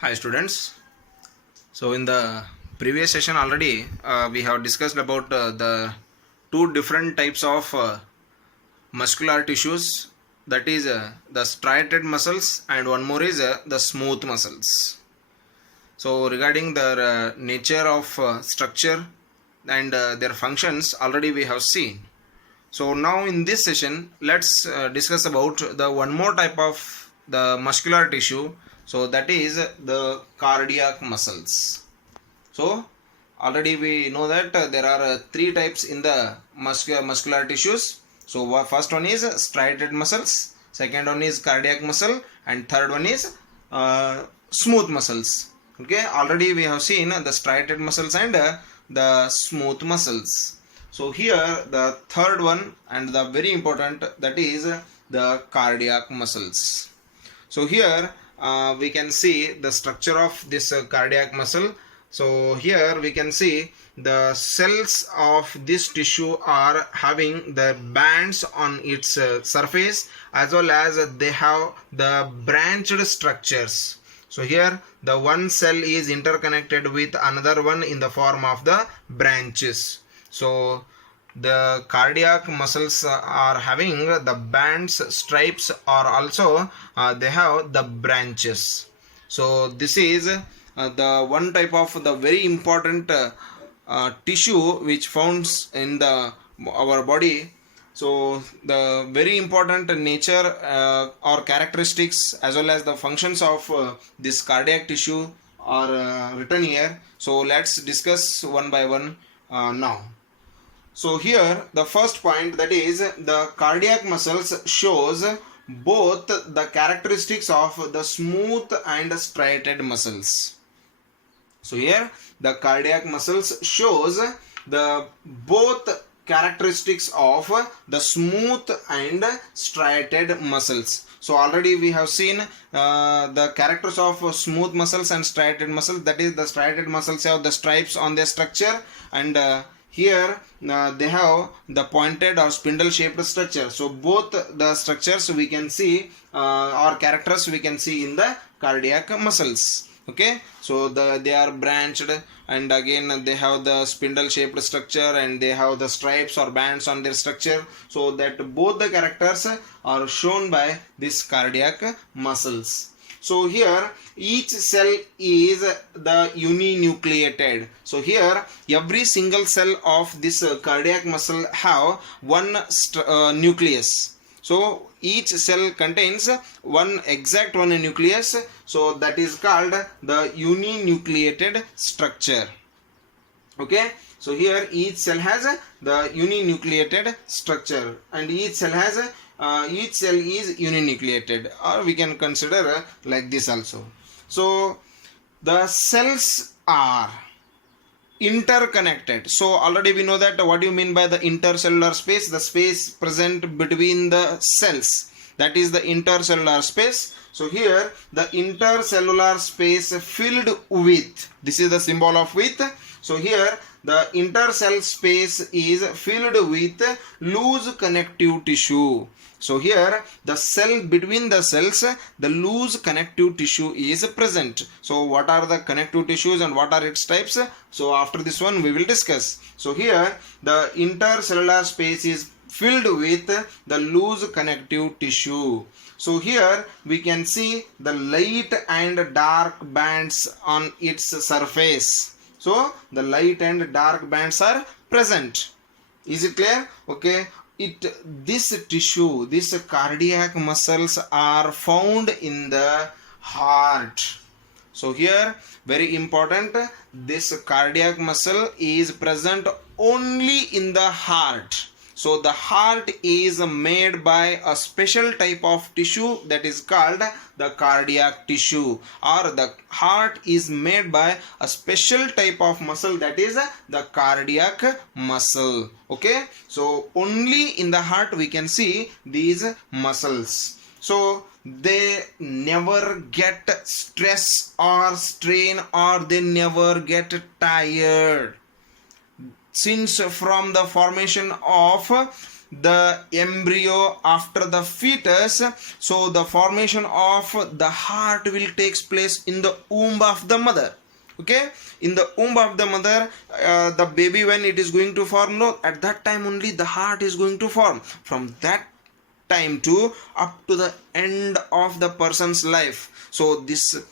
Hi students. So in the previous session already we have discussed about the two different types of muscular tissues, that is the striated muscles and one more is the smooth muscles. So regarding their nature of structure and their functions already we have seen. So now in this session let's discuss about the one more type of the muscular tissue, so that is the cardiac muscles. So already we know that there are three types in the muscular tissues. So first one is striated muscles, second one is cardiac muscle, and third one is smooth muscles. Okay, already we have seen the striated muscles and the smooth muscles. So here the third one and the very important, that is the cardiac muscles. So here we can see the structure of this cardiac muscle. So here we can see the cells of this tissue are having the bands on its surface, as well as they have the branched structures. So here the one cell is interconnected with another one in the form of the branches. So the cardiac muscles are having the bands, stripes, or also they have the branches. So this is the one type of the very important tissue which founds in the our body. So the very important nature or characteristics as well as the functions of this cardiac tissue are written here. So let's discuss one by one now. So here the first point, that is the cardiac muscles, shows both the characteristics of the smooth and striated muscles. So here the cardiac muscles shows the both characteristics of the smooth and striated muscles. So already we have seen the characters of smooth muscles and striated muscles, that is the striated muscles have the stripes on their structure, and here they have the pointed or spindle shaped structure. So both the structures we can see or characters we can see in the cardiac muscles. Okay, so they are branched, and again they have the spindle shaped structure and they have the stripes or bands on their structure, so that both the characters are shown by this cardiac muscles. So here each cell is the uninucleated. So here every single cell of this cardiac muscle have one nucleus. So each cell contains one nucleus, so that is called the uninucleated structure. Okay, so here each cell has the uninucleated structure, and each cell has each cell is uninucleated, or we can consider like this also. So the cells are interconnected. So already we know that what do you mean by the intercellular space? The space present between the cells, that is the intercellular space. So here the intercellular space filled with, this is the symbol of with. So here the intercell space is filled with loose connective tissue. So here the cell between the cells, the loose connective tissue is present. So what are the connective tissues and what are its types? So after this one we will discuss. So here the intercellular space is filled with the loose connective tissue. So here we can see the light and dark bands on its surface. So the light and dark bands are present. Is it clear? Okay. This tissue, these cardiac muscles are found in the heart. So here very important, this cardiac muscle is present only in the heart. So the heart is made by a special type of tissue that is called the cardiac tissue, or the heart is made by a special type of muscle, that is the cardiac muscle. Okay, so only in the heart we can see these muscles. So they never get stress or strain, or they never get tired, since from the formation of the embryo, after the fetus. So the formation of the heart will takes place in the womb of the mother. Okay, in the womb of the mother, the baby, when it is going to form, no, at that time only the heart is going to form. From that time to up to the end of the person's life, so this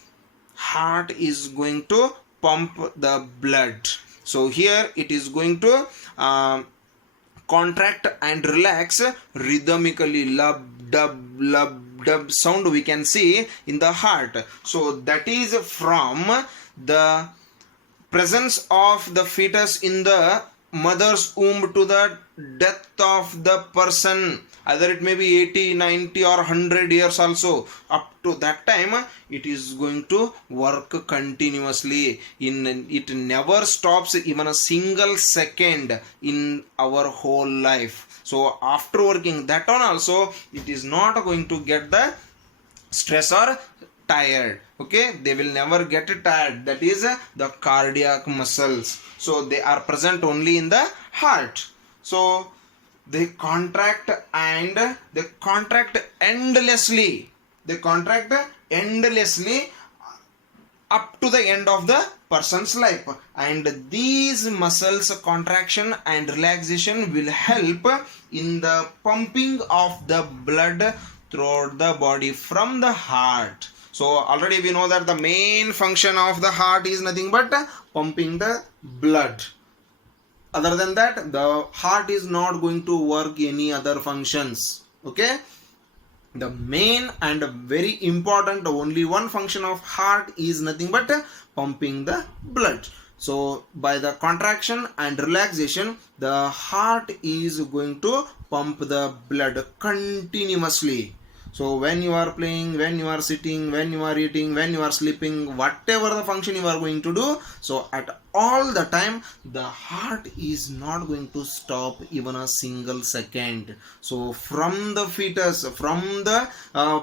heart is going to pump the blood. So here it is going to contract and relax rhythmically, lub dub sound we can see in the heart. So that is from the presence of the fetus in the mother's womb to the death of the person, either it may be 80, 90 or 100 years also. Up to that time it is going to work continuously. It never stops even a single second in our whole life. So after working that on also, it is not going to get the stress or tired. Okay, they will never get tired. That is the cardiac muscles. So they are present only in the heart. So they contract and they contract endlessly. They contract endlessly up to the end of the person's life. And these muscles contraction and relaxation will help in the pumping of the blood throughout the body from the heart. So already we know that the main function of the heart is nothing but pumping the blood. Other than that, the heart is not going to work any other functions. Okay, the main and very important only one function of heart is nothing but pumping the blood. So by the contraction and relaxation, the heart is going to pump the blood continuously. So when you are playing, when you are sitting, when you are eating, when you are sleeping, whatever the function you are going to do, so at all the time the heart is not going to stop even a single second. So from the fetus, from the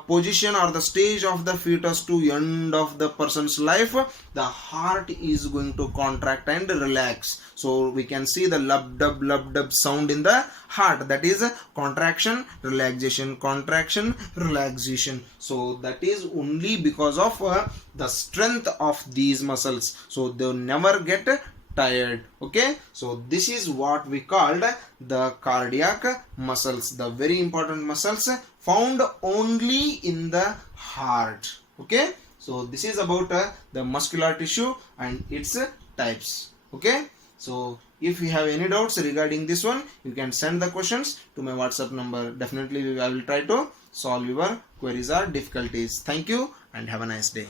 position or the stage of the fetus to end of the person's life, the heart is going to contract and relax. So we can see the lub dub sound in the heart. That is contraction, relaxation, contraction, relaxation. So that is only because of the strength of these muscles. So they never get tired. Okay, so this is what we called the cardiac muscles, the very important muscles found only in the heart. Okay, so this is about the muscular tissue and its types. Okay, so if you have any doubts regarding this one, you can send the questions to my WhatsApp number. Definitely I will try to solve your queries or difficulties. Thank you and have a nice day.